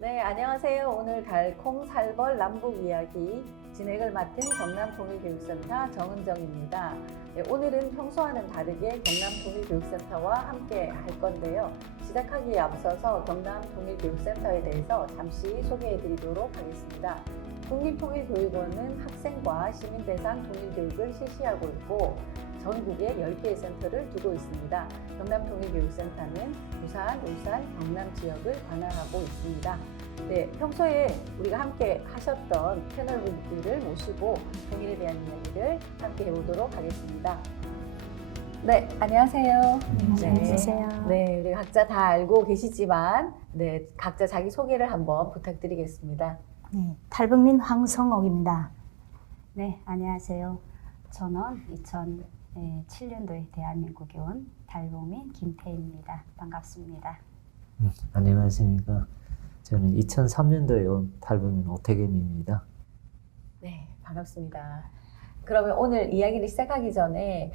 네, 안녕하세요. 오늘 달콩 살벌 남북 이야기 진행을 맡은 경남통일교육센터 정은정입니다. 네, 오늘은 평소와는 다르게 경남통일교육센터와 함께 할 건데요. 시작하기에 앞서서 경남통일교육센터에 대해서 잠시 소개해 드리도록 하겠습니다. 국민통일교육원은 학생과 시민 대상 통일교육을 실시하고 있고 전국에 10개의 센터를 두고 있습니다. 경남통일교육센터는 부산, 울산, 경남 지역을 관할하고 있습니다. 네, 평소에 우리가 함께 하셨던 패널분들을 모시고 통일에 대한 이야기를 함께 해보도록 하겠습니다. 네, 안녕하세요. 안녕하세요. 네, 우리 각자 다 알고 계시지만, 네, 각자 자기 소개를 한번 부탁드리겠습니다. 네, 탈북민 황성옥입니다. 네, 안녕하세요. 저는 2007년도에 대한민국에 온 탈북민 김태희입니다. 반갑습니다. 안녕하십니까. 저는 2003년도에 온 탈북민 오태겸입니다. 네, 반갑습니다. 그러면 오늘 이야기를 시작하기 전에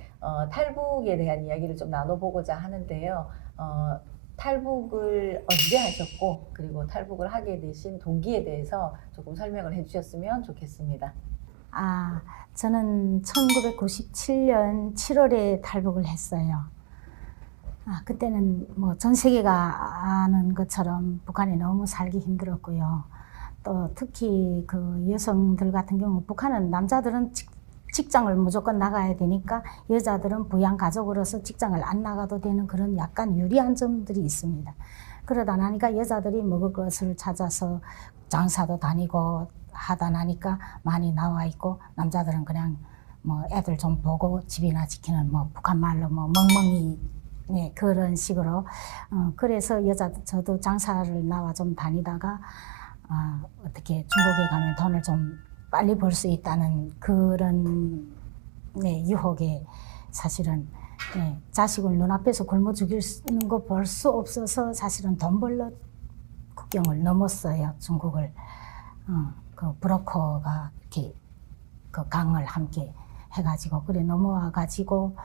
탈북에 대한 이야기를 좀 나눠보고자 하는데요. 탈북을 언제 하셨고 그리고 탈북을 하게 되신 동기에 대해서 조금 설명을 해주셨으면 좋겠습니다. 저는 1997년 7월에 탈북을 했어요. 그때는 뭐 전 세계가 아는 것처럼 북한이 너무 살기 힘들었고요. 또 특히 그 여성들 같은 경우 북한은 남자들은 직장을 무조건 나가야 되니까 여자들은 부양 가족으로서 직장을 안 나가도 되는 그런 약간 유리한 점들이 있습니다. 그러다 나니까 여자들이 먹을 것을 찾아서 장사도 다니고 하다 나니까 많이 나와 있고 남자들은 그냥 뭐 애들 좀 보고 집이나 지키는 뭐 북한 말로 뭐 멍멍이 네, 그런 식으로 그래서 저도 장사를 나와 좀 다니다가 어떻게 중국에 가면 돈을 좀 빨리 벌 수 있다는 그런 네, 유혹에 사실은 네, 자식을 눈앞에서 굶어 죽이는 거 볼 수 없어서 사실은 돈 벌러 국경을 넘었어요. 중국을 그 브로커가 이렇게 그 강을 함께 해가지고 그래 넘어와 가지고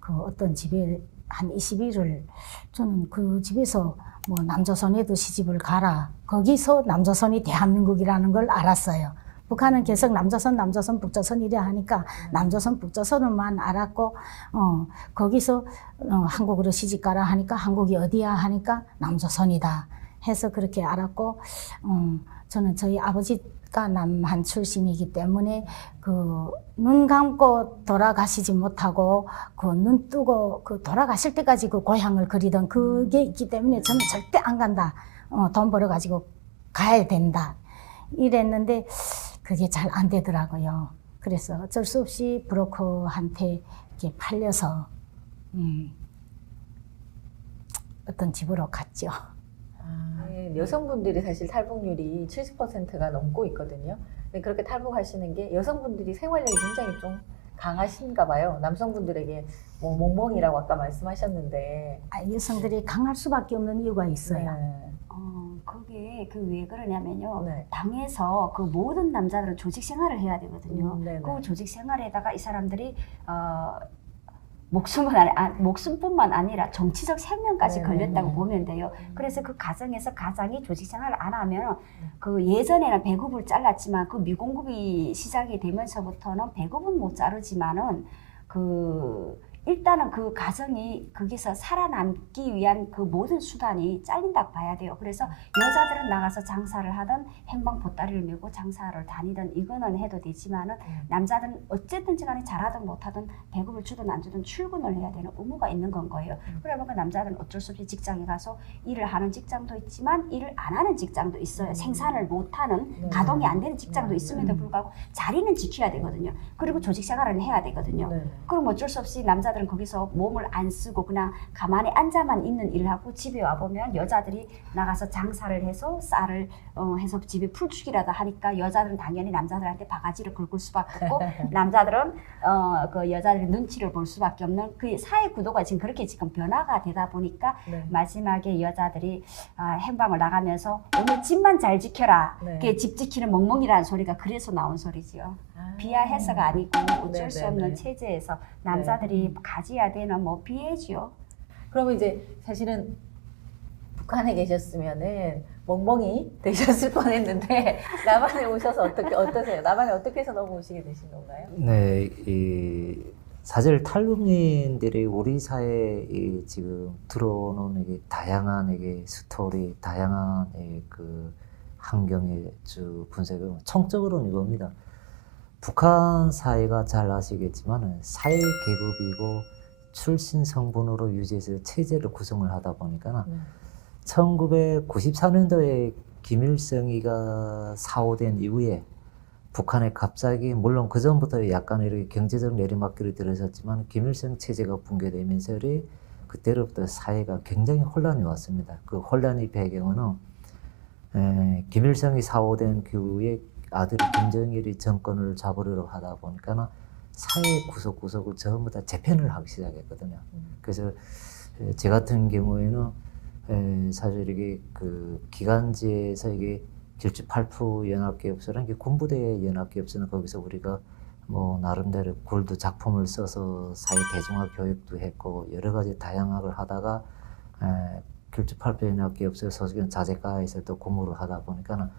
그 어떤 집에 한 20일을 저는 그 집에서 뭐 남조선에도 시집을 가라. 거기서 남조선이 대한민국이라는 걸 알았어요. 북한은 계속 남조선, 북조선 이래 하니까 남조선, 북조선만 알았고 거기서 한국으로 시집 가라 하니까 한국이 어디야 하니까 남조선이다 해서 그렇게 알았고 저는 저희 아버지가 남한 출신이기 때문에 그 눈 감고 돌아가시지 못하고 그 눈 뜨고 그 돌아가실 때까지 그 고향을 그리던 그게 있기 때문에 저는 절대 안 간다. 돈 벌어 가지고 가야 된다. 이랬는데 그게 잘 안 되더라고요. 그래서 어쩔 수 없이 브로커한테 이렇게 팔려서 어떤 집으로 갔죠. 여성분들이 사실 탈북률이 70%가 넘고 있거든요. 근데 그렇게 탈북하시는 게 여성분들이 생활력이 굉장히 좀 강하신가 봐요. 남성분들에게 뭐 멍멍이라고 아까 말씀하셨는데. 여성들이 강할 수밖에 없는 이유가 있어요. 네. 그게 그 왜 그러냐면요. 네. 당에서 그 모든 남자들은 조직 생활을 해야 되거든요. 네네. 그 조직 생활에다가 이 사람들이 목숨뿐만 아니라 정치적 생명까지 네네. 걸렸다고 보면 돼요. 그래서 그 가정에서 가장이 조직 생활을 안 하면 그 예전에는 배급을 잘랐지만 그 미공급이 시작이 되면서부터는 배급은 못 자르지만은 일단은 그 가정이 거기서 살아남기 위한 그 모든 수단이 잘린다고 봐야 돼요. 그래서 여자들은 나가서 장사를 하든 행방 보따리를 메고 장사를 다니든 이거는 해도 되지만은 남자들은 어쨌든지 간에 잘하든 못하든 배급을 주든 안 주든 출근을 해야 되는 의무가 있는 건 거예요. 그러면 그 남자들은 어쩔 수 없이 직장에 가서 일을 하는 직장도 있지만 일을 안 하는 직장도 있어요. 생산을 못하는 가동이 안 되는 직장도 있음에도 불구하고 자리는 지켜야 되거든요. 그리고 조직 생활을 해야 되거든요. 그럼 어쩔 수 없이 남자들은 거기서 몸을 안 쓰고 그냥 가만히 앉아만 있는 일을 하고 집에 와보면 여자들이 나가서 장사를 해서 쌀을 해서 집에 풀죽이라도 하니까 여자들은 당연히 남자들한테 바가지를 긁을 수밖에 없고 남자들은 그 여자들의 눈치를 볼 수밖에 없는 그 사회 구도가 지금 변화가 되다 보니까 마지막에 여자들이 행방을 나가면서 오늘 집만 잘 지켜라. 그게 집 지키는 멍멍이라는 소리가 그래서 나온 소리지요. 비하해서가 아니고 어쩔 수 없는 체제에서 남자들이 가져야 되는 뭐 비애지요. 그러면 이제 사실은 북한에 계셨으면은 멍멍이 되셨을 뻔했는데 남한에 오셔서 어떠세요? 남한에 어떻게 해서 넘어오시게 되신 건가요? 네, 사실 탈북민들이 우리 사회에 지금 들어오는 이게 다양한 이게 스토리, 다양한 그 환경의 분석은 총적으로는 이겁니다. 북한 사회가 잘 아시겠지만 사회 계급이고 출신 성분으로 유지해서 체제를 구성을 하다 보니까 1994년도에 김일성이가 사오된 이후에 북한에 갑자기 물론 그 전부터 약간 이렇게 경제적 내리막길이 들어섰지만 김일성 체제가 붕괴되면서 그때로부터 사회가 굉장히 혼란이 왔습니다. 그 혼란의 배경은 김일성이 사오된 후에 아들이 김정일이 정권을 잡으려고 하다 보니까 사회 구석구석을 전부 다 재편을 하기 시작했거든요. 그래서 제 같은 경우에는 사실 이게 그 기간지에서 이게 길주8프 연합기업소라는 게 군부대 연합기업소는 거기서 우리가 뭐 나름대로 굴도 작품을 써서 사회 대중화 교육도 했고 여러 가지 다양학을 하다가 길주8프 연합기업소에 소속된 자재과에서 또 근무를 하다 보니까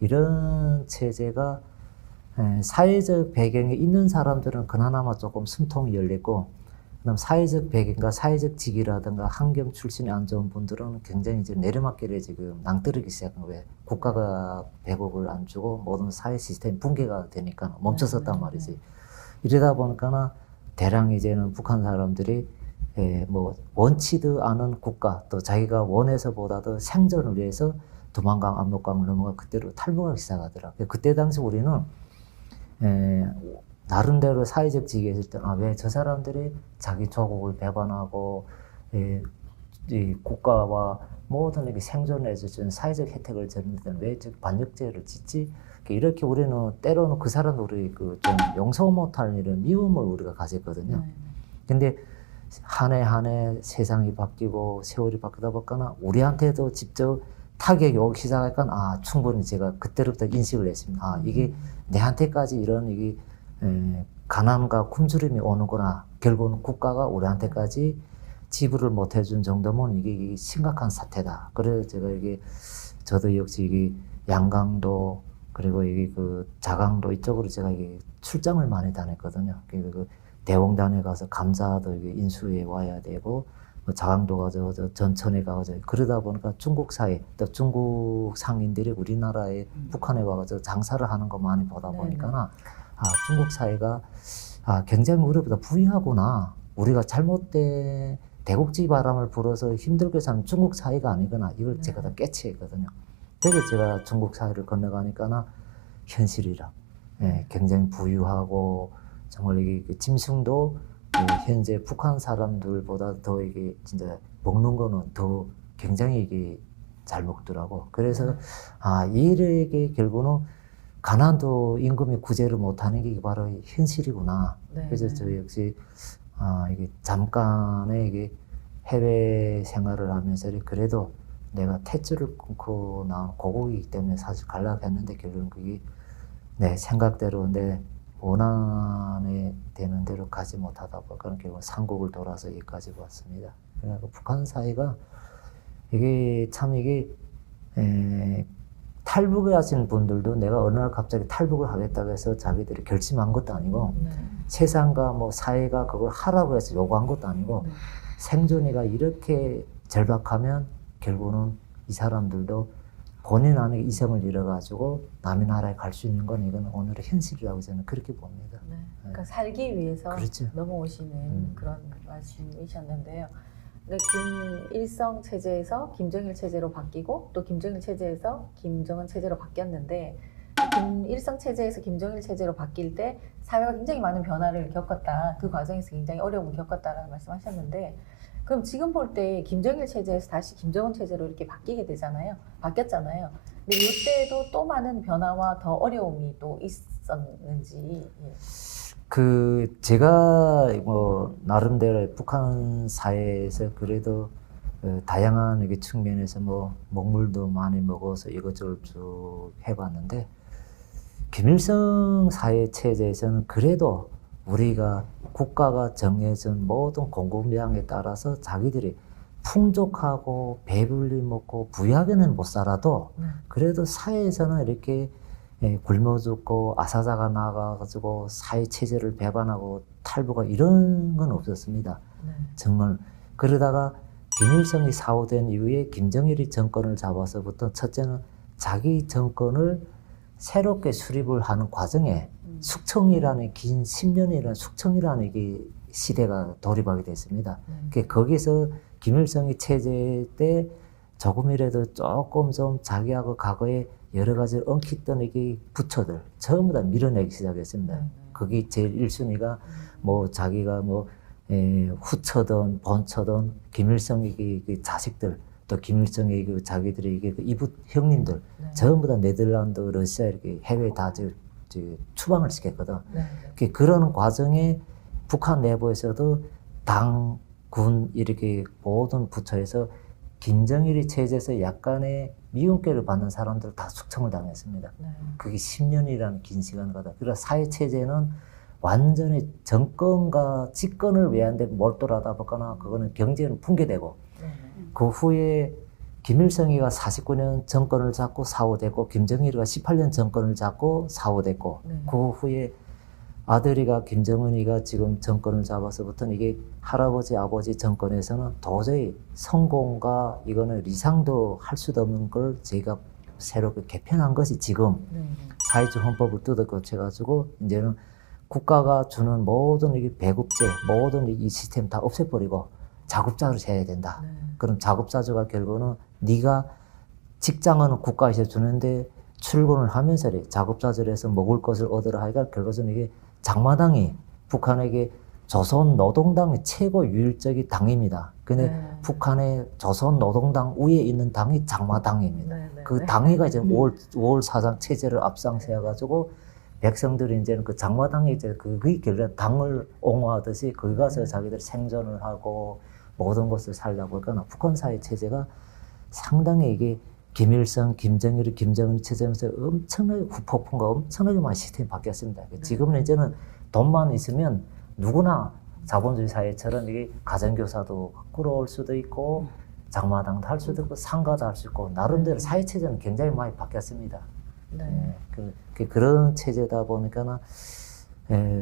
이런 체제가 사회적 배경에 있는 사람들은 그나마 조금 숨통이 열렸고 그다음 사회적 배경과 사회적 직위라든가 환경 출신이 안 좋은 분들은 굉장히 이제 내리막길에 지금 낭떠러기 시작한 거예요. 국가가 배급을 안 주고 모든 사회 시스템이 붕괴가 되니까 멈춰섰단 말이지. 이러다 보니까 대량 이제는 북한 사람들이 뭐 원치도 않은 국가 또 자기가 원해서보다도 생존을 위해서 두만강, 압록강을 넘어가 그때로 탈북하기 시작하더라고요. 그때 당시 우리는 나름대로 사회적 지위에 있을 때 왜 저 사람들이 자기 조국을 배반하고 이 국가와 모든 이렇게 생존에서 주는 사회적 혜택을 주는데 왜 반역죄를 짓지? 이렇게 우리는 때로는 그 사람들이 그 좀 용서 못할 이런 미움을 우리가 가졌거든요. 근데 한 해 한 해 세상이 바뀌고 세월이 바뀌다 보니까 우리한테도 직접 타격이 오기 시작하니까 충분히 제가 그때부터 인식을 했습니다. 이게 내한테까지 이런 이게 가난과 굶주림이 오는구나. 결국은 국가가 우리한테까지 지불을 못 해준 정도면 이게 심각한 사태다. 그래서 제가 이게 저도 역시 이게 양강도 그리고 이게 그 자강도 이쪽으로 제가 이게 출장을 많이 다녔거든요. 그 대홍단에 가서 감사도 이게 인수해 와야 되고 뭐 자강도 가서 전천에 가서 그러다 보니까 중국 사회 또 중국 상인들이 우리나라에 북한에 와서 장사를 하는 거 많이 보다 보니까 중국 사회가 굉장히 우리보다 부유하구나. 우리가 잘못된 대국지 바람을 불어서 힘들게 사는 중국 사회가 아니구나. 이걸 제가 다 깨치했거든요. 그래서 제가 중국 사회를 건너가니까 현실이라 굉장히 부유하고 정말 이게 짐승도 현재 북한 사람들보다 더 이게 진짜 먹는 거는 더 굉장히 이게 잘 먹더라고. 그래서 이게 결국은 가난도 임금이 구제를 못하는 게 바로 현실이구나. 그래서 저 역시 이게 잠깐의 이게 해외 생활을 하면서 그래도 내가 탯줄을 끊고 나온 고국이기 때문에 사실 가려고 했는데 결국은 그게 내 생각대로 내 원안에 되는 대로 가지 못하다 보니까 결국 삼국을 돌아서 여기까지 왔습니다. 그러니까 북한 사회가 이게 참 이게 탈북을 하신 분들도 내가 어느 날 갑자기 탈북을 하겠다고 해서 자기들이 결심한 것도 아니고 세상과 뭐 사회가 그걸 하라고 해서 요구한 것도 아니고 생존이가 이렇게 절박하면 결국은 이 사람들도 본인 안에 이성을 잃어가지고 남의 나라에 갈 수 있는 건 이건 오늘의 현실이라고 저는 그렇게 봅니다. 그러니까 살기 위해서 그렇죠. 넘어오시는 그런 말씀이셨는데요. 김일성 체제에서 김정일 체제로 바뀌고 또 김정일 체제에서 김정은 체제로 바뀌었는데 김일성 체제에서 김정일 체제로 바뀔 때 사회가 굉장히 많은 변화를 겪었다. 그 과정에서 굉장히 어려움을 겪었다라는 말씀하셨는데 그럼 지금 볼 때 김정일 체제에서 다시 김정은 체제로 이렇게 바뀌게 되잖아요. 바뀌었잖아요. 근데 이때도 또 많은 변화와 더 어려움이 또 있었는지. 제가 뭐 나름대로 북한 사회에서 그래도 다양한 이게 측면에서 뭐 먹물도 많이 먹어서 이것저것 쭉 해봤는데 김일성 사회 체제에서는 그래도 우리가 국가가 정해진 모든 공급량에 따라서 자기들이 풍족하고 배불리 먹고 부유하게는 못 살아도 네. 그래도 사회에서는 이렇게 굶어 죽고 아사자가 나가가지고 사회 체제를 배반하고 탈북하 이런 건 없었습니다. 네. 정말 그러다가 김일성이 사후된 이후에 김정일이 정권을 잡아서부터 첫째는 자기 정권을 새롭게 수립을 하는 과정에 숙청이라는 긴 10년이라는 숙청이라는 이게 시대가 돌입하게 됐습니다. 네. 거기서 김일성이 체제 때 조금이라도 조금 좀 자기하고 과거에 여러 가지 엉켰던 이게 부처들 전부 다 밀어내기 시작했습니다. 네. 그게 제일 1순위가 뭐 자기가 뭐 후처든 본처든 김일성의 그 자식들 또 김일성의 그 자기들의 이게 그 이북 형님들 네. 전부 다 네덜란드, 러시아 이렇게 해외 다 추방을 시켰거든. 네. 그런 과정에 북한 내부에서도 당, 군 이렇게 모든 부처에서 김정일이 체제에서 약간의 미움죄를 받는 사람들 다 숙청을 당했습니다. 네. 그게 10년이라는 긴 시간을 가다. 그래서 사회 체제는 완전히 정권과 집권을 위한데 몰두하다 보거나 그거는 경제는 붕괴되고 네. 그 후에 김일성이가 49년 정권을 잡고 사후됐고 김정일이가 18년 정권을 잡고 사후됐고 네. 그 후에 아들이가 김정은이가 지금 정권을 잡아서부터는 이게 할아버지 아버지 정권에서는 도저히 성공과 이거는 리상도 할 수도 없는 걸 저희가 새롭게 개편한 것이 지금 네. 사회주의 헌법을 뜯어 고쳐가지고 이제는 국가가 주는 모든 이게 배급제 모든 이 시스템 다 없애버리고 자급자족으로 해야 된다. 네. 그럼 자급자족가 결국은 네가 직장은 국가에서 주는데 출근을 하면서 자급자족을 해서 먹을 것을 얻으라 하니까 결국은 이게 장마당이 북한에게 조선 노동당의 최고 유일적인 당입니다. 근데 네. 북한의 조선 노동당 위에 있는 당이 장마당입니다. 네. 네. 그 당이가 이제 5월 사상 체제를 앞장서 가지고 백성들이 이제는 그 장마당에 이제 그게 결국 당을 옹호하듯이 거기 가서 자기들 생존을 하고 모든 것을 살려고 그러니까 북한 사회 체제가 상당히 이게 김일성, 김정일, 김정은 체제에서 엄청나게 후폭풍과 엄청나게 많은 시스템이 바뀌었습니다. 지금은 이제는 돈만 있으면 누구나 자본주의 사회처럼 이게 가정교사도 끌어올 수도 있고 장마당도 할 수도 있고 상가도 할 수 있고 나름대로 사회 체제는 굉장히 많이 바뀌었습니다. 네. 그런 체제다 보니까는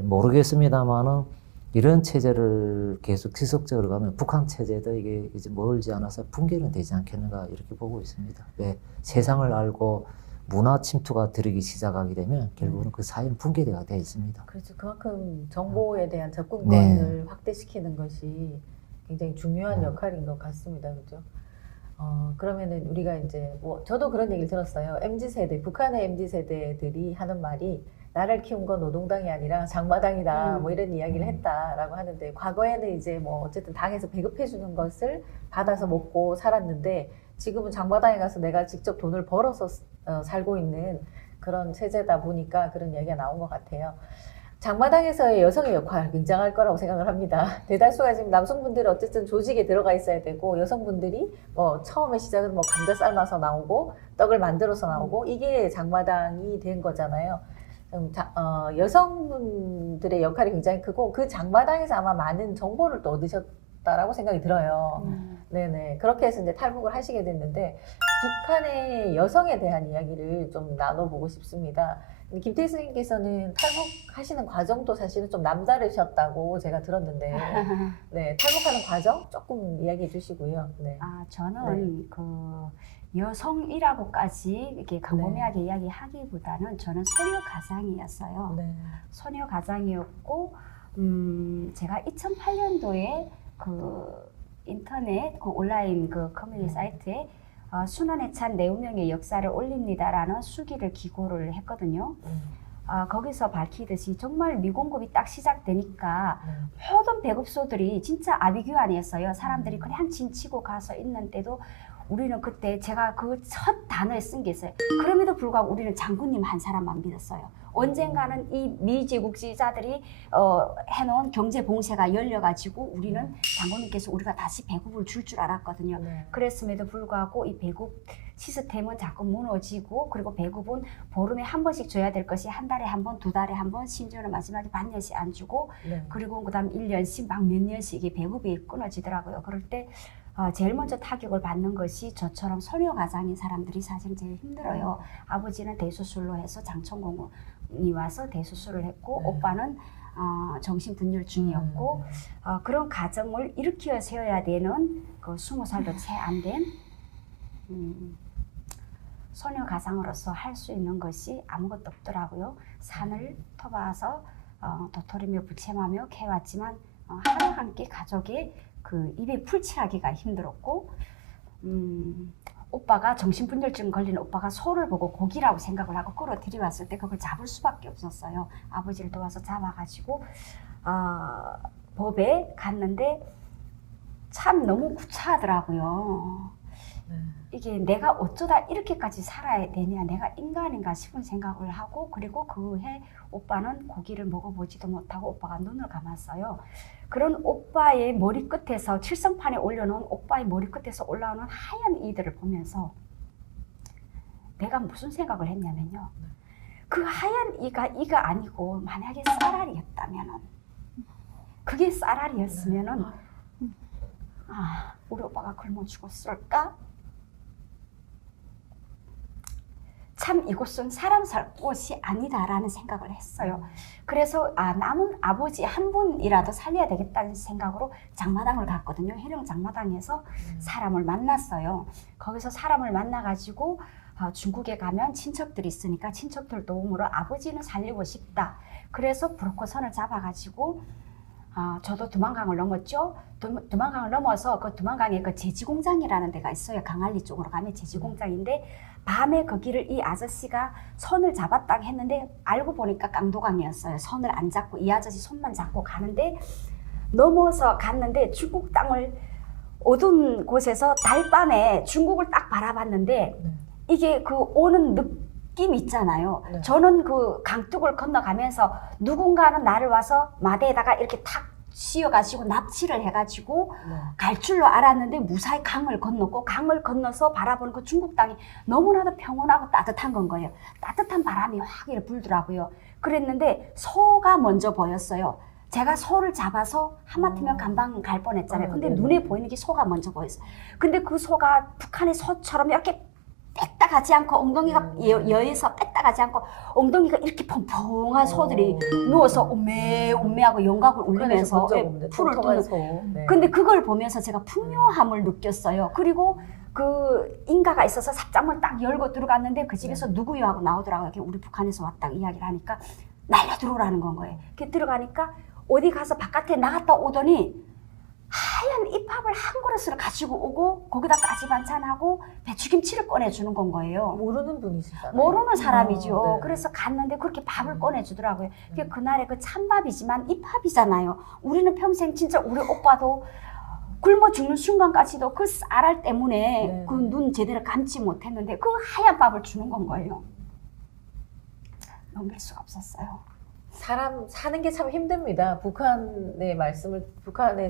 모르겠습니다만은 이런 체제를 계속 지속적으로 가면 북한 체제도 이게 이제 멀지 않아서 붕괴는 되지 않겠는가 이렇게 보고 있습니다. 왜 세상을 알고 문화 침투가 들이기 시작하게 되면 결국은 그 사회는 붕괴가 되어 있습니다. 그렇죠. 그만큼 정보에 대한 접근권을 확대시키는 것이 굉장히 중요한 역할인 것 같습니다. 그죠? 그러면은 우리가 이제 뭐 저도 그런 얘기를 들었어요. MZ세대, 북한의 MZ세대들이 하는 말이 나를 키운 건 노동당이 아니라 장마당이다. 뭐 이런 이야기를 했다라고 하는데 과거에는 이제 뭐 어쨌든 당에서 배급해 주는 것을 받아서 먹고 살았는데 지금은 장마당에 가서 내가 직접 돈을 벌어서 살고 있는 그런 체제다 보니까 그런 이야기가 나온 것 같아요. 장마당에서의 여성의 역할 굉장할 거라고 생각을 합니다. 대다수가 지금 남성분들은 어쨌든 조직에 들어가 있어야 되고 여성분들이 뭐 처음에 시작은 뭐 감자 삶아서 나오고 떡을 만들어서 나오고 이게 장마당이 된 거잖아요. 여성분들의 역할이 굉장히 크고 그 장마당에서 아마 많은 정보를 또 얻으셨다라고 생각이 들어요. 네네. 그렇게 해서 이제 탈북을 하시게 됐는데 북한의 여성에 대한 이야기를 좀 나눠보고 싶습니다. 김태희 선생님께서는 탈북하시는 과정도 사실은 좀 남다르셨다고 제가 들었는데, 네, 탈북하는 과정 조금 이야기해 주시고요. 네. 저는 그 여성이라고까지 이렇게 광범위하게 이야기하기보다는 저는 소녀 가장이었어요. 네. 소녀 가장이었고, 제가 2008년도에 그 인터넷 그 온라인 그 커뮤니티 사이트에 순환에 찬 내 운명의 역사를 올립니다라는 수기를 기고를 했거든요. 거기서 밝히듯이 정말 미공급이 딱 시작되니까 모든 배급소들이 진짜 아비규환이었어요. 사람들이 그냥 진치고 가서 있는데도 우리는 그때 제가 그 첫 단어에 쓴 게 있어요. 그럼에도 불구하고 우리는 장군님 한 사람만 믿었어요. 언젠가는 이 미제국주의자들이 해놓은 경제 봉쇄가 열려가지고 우리는 장군님께서 우리가 다시 배급을 줄 줄 알았거든요. 네. 그랬음에도 불구하고 이 배급 시스템은 자꾸 무너지고 그리고 배급은 보름에 한 번씩 줘야 될 것이 한 달에 한 번, 두 달에 한 번, 심지어는 마지막에 반년씩 안 주고 네. 그리고 그다음 1년씩 막 몇 년씩 이 배급이 끊어지더라고요. 그럴 때 제일 먼저 타격을 받는 것이 저처럼 소녀 가장인 사람들이 사실 제일 힘들어요. 아버지는 대수술로 해서 장천공이 와서 대수술을 했고 네. 오빠는 정신분열 중이었고 그런 가정을 일으켜 세워야 되는 그 20살도 채 안 된 소녀 가장으로서 할 수 있는 것이 아무것도 없더라고요. 산을 터봐서 도토리며 부채마며 캐왔지만 하루 한 끼 가족의 그 입에 풀칠하기가 힘들었고 오빠가 정신분열증 걸린 오빠가 소를 보고 고기라고 생각을 하고 끌어들여왔을 때 그걸 잡을 수밖에 없었어요. 아버지를 도와서 잡아가지고 법에 갔는데 참 너무 구차하더라고요. 이게 내가 어쩌다 이렇게까지 살아야 되냐, 내가 인간인가 싶은 생각을 하고, 그리고 그 해 오빠는 고기를 먹어보지도 못하고 오빠가 눈을 감았어요. 그런 오빠의 머리끝에서 칠성판에 올려놓은 오빠의 머리끝에서 올라오는 하얀 이들을 보면서 내가 무슨 생각을 했냐면요. 그 하얀 이가 아니고 만약에 쌀알이었다면은, 그게 쌀알이었으면은 우리 오빠가 굶어 죽었을까? 참 이곳은 사람 살 곳이 아니다라는 생각을 했어요. 그래서 남은 아버지 한 분이라도 살려야 되겠다는 생각으로 장마당을 갔거든요. 해령 장마당에서 사람을 만났어요. 거기서 사람을 만나가지고 중국에 가면 친척들이 있으니까 친척들 도움으로 아버지는 살리고 싶다. 그래서 브로커선을 잡아가지고 저도 두만강을 넘었죠. 두만강을 넘어서 그 두만강에 그 제지공장이라는 데가 있어요. 강안리 쪽으로 가면 제지공장인데 밤에 거기를 이 아저씨가 손을 잡았다고 했는데 알고 보니까 깡도강이었어요. 손을 안 잡고 이 아저씨 손만 잡고 가는데 넘어서 갔는데 중국 땅을 어두운 곳에서 달밤에 중국을 딱 바라봤는데 이게 그 오는 느낌 있잖아요. 네. 저는 그 강둑을 건너가면서 누군가는 나를 와서 마대에다가 이렇게 탁 씌워가지고 납치를 해가지고 갈 줄로 알았는데 무사히 강을 건넜고 강을 건너서 바라보는 그 중국 땅이 너무나도 평온하고 따뜻한 건 거예요. 따뜻한 바람이 확 이렇게 불더라고요. 그랬는데 소가 먼저 보였어요. 제가 소를 잡아서 하마터면 감방 갈 뻔했잖아요. 근데 눈에 보이는 게 소가 먼저 보였어요. 근데 그 소가 북한의 소처럼 이렇게 뺐다 가지 않고 엉덩이가 여에서 뺐다 가지 않고 엉덩이가 이렇게 퐁퐁한 소들이 누워서 옴매옴매하고 영각을 울리면서 풀을 뜨는. 근데 그걸 보면서 제가 풍요함을 느꼈어요. 그리고 그 인가가 있어서 삽장문 딱 열고 들어갔는데 그 집에서 누구요 하고 나오더라고요. 우리 북한에서 왔다고 이야기를 하니까 날려 들어오라는 건 거예요. 이렇게 들어가니까 어디 가서 바깥에 나갔다 오더니 하얀 잎밥을 한 그릇을 가지고 오고 거기다 까지 반찬하고 배추김치를 꺼내주는 건 거예요. 모르는 분이시잖아요. 모르는 사람이죠. 네. 그래서 갔는데 그렇게 밥을 꺼내주더라고요. 그날의 그 찬밥이지만 잎밥이잖아요. 우리는 평생 진짜 우리 오빠도 굶어 죽는 순간까지도 그 쌀알 때문에 네. 그 눈 제대로 감지 못했는데 그 하얀 밥을 주는 건 거예요. 넘길 수가 없었어요. 사람 사는 게 참 힘듭니다. 북한의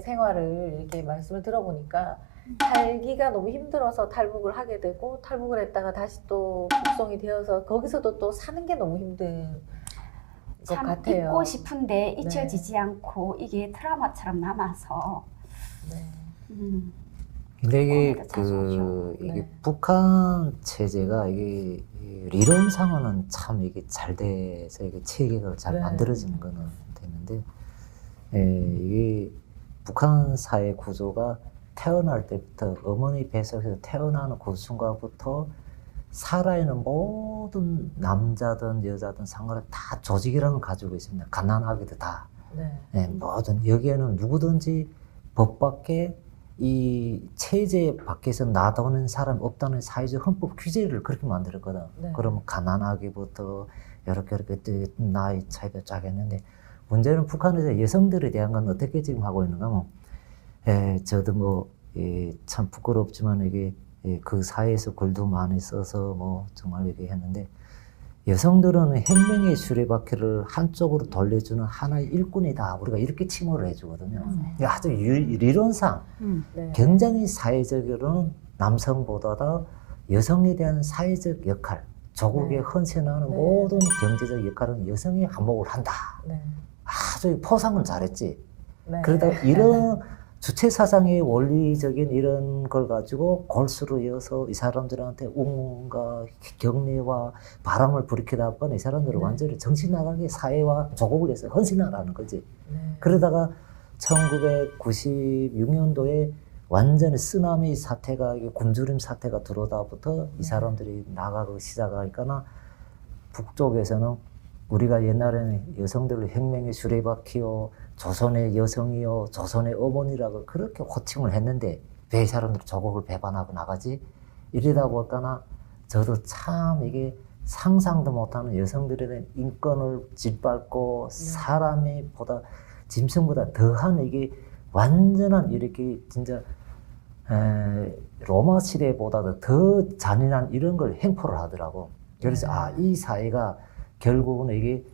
생활을 이렇게 말씀을 들어보니까 살기가 너무 힘들어서 탈북을 하게 되고 탈북을 했다가 다시 또 북송이 되어서 거기서도 또 사는 게 너무 힘든 것 참 같아요. 잊고 싶은데 잊혀지지 않고 이게 트라우마처럼 남아서. 근데 이게 꿈에도 자주 오죠. 이게 네. 북한 체제가 이게理論상으로는 참 이게 잘 돼서 이게 체계가 잘 네. 만들어지는 거는 되는데 이게 북한 사회 구조가 태어날 때부터 어머니 뱃속에서 태어나는 그 순간부터 살아있는 모든 남자든 여자든 상관없이 다 조직이라는 걸 가지고 있습니다. 가난하게도 다. 네. 모든 여기에는 누구든지 법 밖에 이 체제 밖에서 나도는 사람 없다는 사회적 헌법 규제를 그렇게 만들었거든. 네. 그러면 가난하기부터 이렇게 나이 차이도 짜겠는데 문제는 북한에서 여성들에 대한 건 어떻게 지금 하고 있는가 하면 저도 뭐 참 부끄럽지만 이게 그 사회에서 글도 많이 써서 뭐 정말 얘기했는데 여성들은 혁명의 수레바퀴를 한쪽으로 돌려주는 하나의 일꾼이다. 우리가 이렇게 칭호를 해주거든요. 이게 아주理論상 네. 굉장히 사회적으로는 남성보다 여성에 대한 사회적 역할, 조국에 네. 헌신하는 네. 모든 경제적 역할은 여성이 한몫을 한다. 네. 아주 포상은 잘했지. 네. 그러다 이런 주체 사상의 원리적인 이런 걸 가지고 골수로 이어서 이 사람들한테 웅과 경례와 바람을 불이켜다 보니 이 사람들은 네. 완전히 정신 나가게 사회와 조국을 위해서 헌신하라는 거지. 네. 그러다가 1996년도에 완전히 쓰나미 사태가 굶주림 사태가 들어오다부터 이 사람들이 나가기 시작하니까 북쪽에서는 우리가 옛날에는 여성들을 혁명의 수레바퀴요, 조선의 여성이요, 조선의 어머니라고 그렇게 호칭을 했는데 왜 이 사람들이 조국을 배반하고 나가지? 이러다 보니까 저도 참 이게 상상도 못하는 여성들에 대한 인권을 짓밟고 사람이 보다 짐승보다 더한 이게 완전한 이렇게 진짜 로마 시대보다도 더 잔인한 이런 걸 행포를 하더라고. 그래서 이 사회가 결국은 이게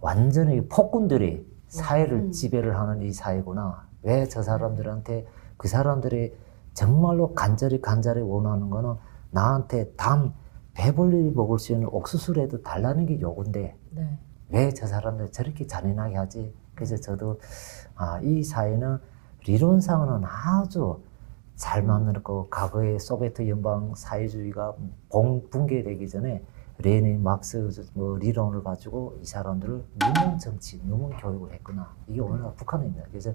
완전히 폭군들이 사회를 지배를 하는 이 사회구나. 왜 저 사람들한테 그 사람들이 정말로 간절히 원하는 거는 나한테 단 배불리 먹을 수 있는 옥수수라도 달라는 게 요건데 네. 왜 저 사람들 저렇게 잔인하게 하지? 그래서 저도 이 사회는理論상은 아주 잘 만들었고 과거의 소비에트 연방 사회주의가 붕괴되기 전에 레닌, 막스 리론을 가지고 이 사람들을 누문 정치, 누문 교육을 했구나. 이게 오늘날 북한입니다. 그래서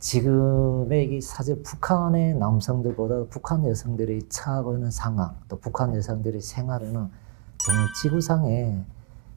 지금의 이 사실 북한의 남성들보다 북한 여성들이 처하고 있는 상황, 또 북한 여성들의 생활에는 정말 지구상에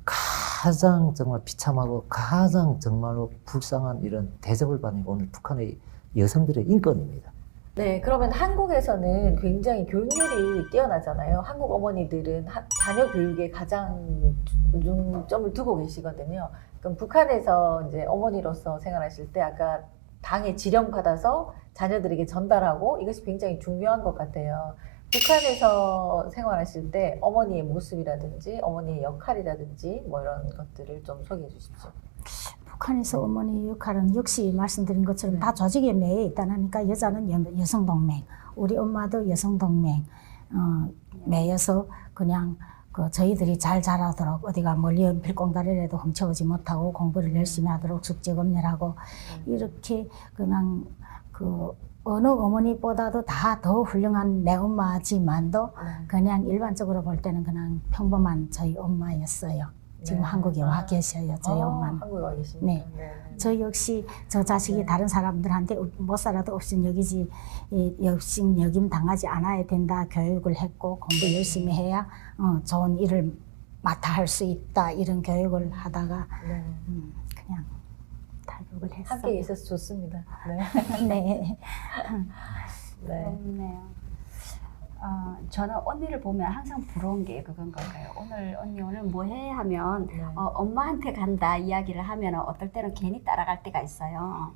가장 정말 비참하고 가장 정말로 불쌍한 이런 대접을 받는 게 오늘 북한의 여성들의 인권입니다. 네, 그러면 한국에서는 굉장히 교육열이 뛰어나잖아요. 한국 어머니들은 자녀 교육에 가장 중점을 두고 계시거든요. 그럼 북한에서 이제 어머니로서 생활하실 때 아까 당에 지령받아서 자녀들에게 전달하고 이것이 굉장히 중요한 것 같아요. 북한에서 생활하실 때 어머니의 모습이라든지 어머니의 역할이라든지 뭐 이런 것들을 좀 소개해 주십시오. 북한에서 어머니 역할은 역시 말씀드린 것처럼 다 조직에 매여 있다니까 여자는 여성동맹, 우리 엄마도 여성동맹 매여서 그냥 저희들이 잘 자라도록 어디가 멀리 연필공다리라도 훔쳐오지 못하고 공부를 열심히 하도록 숙제검열하고 이렇게 그냥 어느 어머니보다도 다 더 훌륭한 내 엄마지만도 그냥 일반적으로 볼 때는 그냥 평범한 저희 엄마였어요. 지금 네. 한국에 와 계셔요, 저희 엄마는. 한국에 와 계십니까? 네. 저 역시 저 자식이 네. 다른 사람들한테 못 살아도 없인 여기지 역시 여김 당하지 않아야 된다 교육을 했고 공부 열심히 해야 좋은 일을 맡아 할 수 있다 이런 교육을 하다가 네. 그냥 탈북을 했어요. 함께 있어서 좋습니다. 네. 네. 네. 좋네요. 저는 언니를 보면 항상 부러운 게 그건 걸까요? 언니 오늘 뭐 해? 하면 네. 엄마한테 간다 이야기를 하면 어떨 때는 괜히 따라갈 때가 있어요.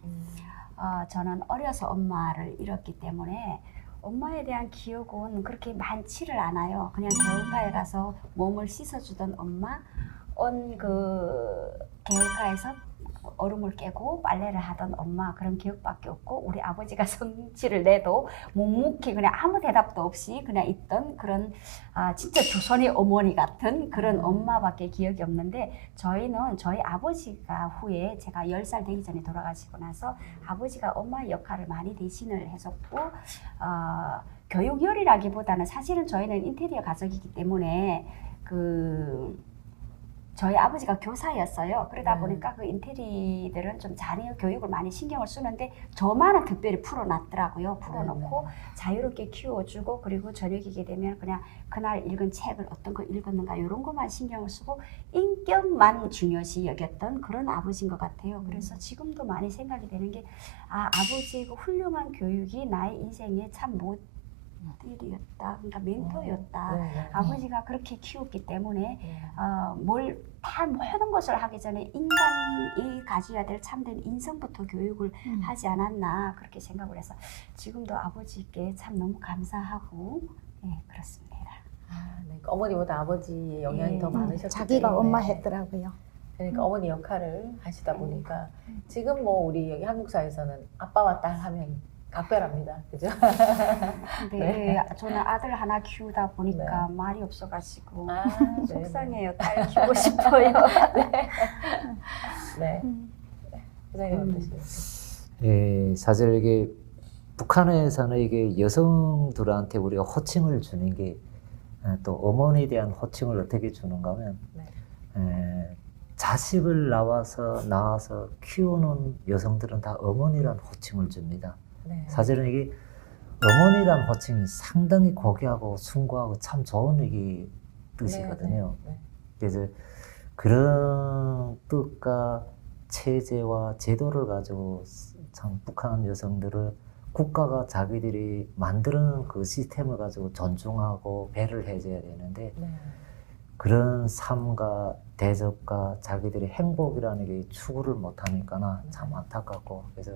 저는 어려서 엄마를 잃었기 때문에 엄마에 대한 기억은 그렇게 많지를 않아요. 그냥 개울가에 가서 몸을 씻어주던 엄마, 개울가에서 얼음을 깨고 빨래를 하던 엄마 그런 기억밖에 없고 우리 아버지가 성질을 내도 묵묵히 그냥 아무 대답도 없이 그냥 있던 그런 진짜 조선의 어머니 같은 그런 엄마밖에 기억이 없는데 저희는 저희 아버지가 후에 제가 10살 되기 전에 돌아가시고 나서 아버지가 엄마의 역할을 많이 대신을 해줬고 교육열이라기보다는 사실은 저희는 인테리어 가족이기 때문에 저희 아버지가 교사였어요. 그러다 보니까 그 인테리들은 좀 자녀 교육을 많이 신경을 쓰는데 저만은 특별히 풀어놨더라고요. 풀어놓고 자유롭게 키워주고 그리고 저녁이게 되면 그냥 그날 읽은 책을 어떤 거 읽었는가 이런 것만 신경을 쓰고 인격만 중요시 여겼던 그런 아버지인 것 같아요. 그래서 지금도 많이 생각이 되는 게 아버지의 그 훌륭한 교육이 나의 인생에 참 모델이었다. 그러니까 멘토였다. 아버지가 그렇게 키웠기 때문에 모든 것을 하기 전에 인간이 가져야 될 참된 인성부터 교육을 하지 않았나 그렇게 생각을 해서 지금도 아버지께 참 너무 감사하고 그렇습니다. 네. 어머니보다 아버지의 영향이 더 많으셨기 자기가 때문에. 엄마 했더라고요. 그러니까 어머니 역할을 하시다 보니까 지금 뭐 우리 여기 한국 사회에서는 아빠와 딸 하면 각별합니다. 그죠? 네. 저는 아들 하나 키우다 보니까 말이 없어가지고 속상해요. 딸 키우고 싶어요. 네. 부장님 어떠세요? 예, 사실 이게 북한에서는 이게 여성들한테 우리가 호칭을 주는 게 또 어머니에 대한 호칭을 어떻게 주는가 하면 네. 자식을 낳아서 키우는 여성들은 다 어머니란 호칭을 줍니다. 네. 사실은 이게 어머니란 호칭이 상당히 고귀하고 숭고하고 참 좋은 이게 뜻이거든요. 네, 네. 그래서 그런 뜻과 체제와 제도를 가지고 참 북한 여성들을 국가가 자기들이 만드는 그 시스템을 가지고 존중하고 배를 해줘야 되는데 네. 그런 삶과 대접과 자기들의 행복이라는 게 추구를 못하니까 참 안타깝고 그래서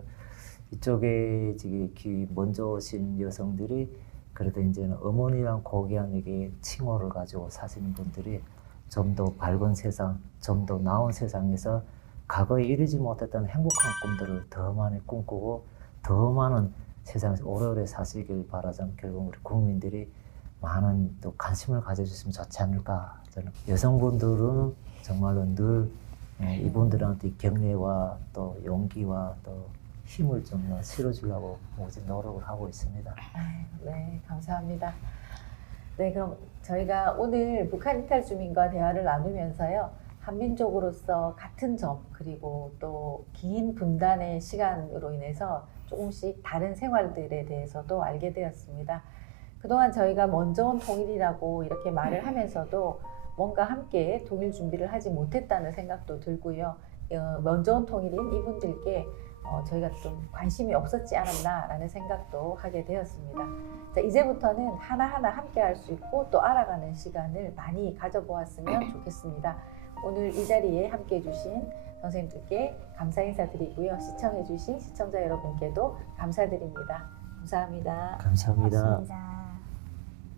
이쪽에 지금 먼저 오신 여성들이 그래도 이제는 어머니랑 고귀한 이게 칭호를 가지고 사시는 분들이 좀 더 밝은 세상, 좀 더 나은 세상에서 과거에 이루지 못했던 행복한 꿈들을 더 많이 꿈꾸고 더 많은 세상에서 오래오래 사시길 바라자면 결국 우리 국민들이 많은 또 관심을 가져주시면 좋지 않을까. 저는 여성분들은 정말로 늘 이분들한테 격려와 또 용기와 또 힘을 좀 실어주려고 오직 노력을 하고 있습니다. 네, 감사합니다. 네, 그럼 저희가 오늘 북한 이탈 주민과 대화를 나누면서요. 한민족으로서 같은 점 그리고 또 긴 분단의 시간으로 인해서 조금씩 다른 생활들에 대해서도 알게 되었습니다. 그동안 저희가 먼저 온 통일이라고 이렇게 말을 하면서도 뭔가 함께 통일 준비를 하지 못했다는 생각도 들고요. 먼저 온 통일인 이분들께 저희가 좀 관심이 없었지 않았나라는 생각도 하게 되었습니다. 자, 이제부터는 하나하나 함께 할 수 있고 또 알아가는 시간을 많이 가져보았으면 좋겠습니다. 오늘 이 자리에 함께 해주신 선생님들께 감사 인사드리고요. 시청해주신 시청자 여러분께도 감사드립니다. 감사합니다. 감사합니다. 고맙습니다.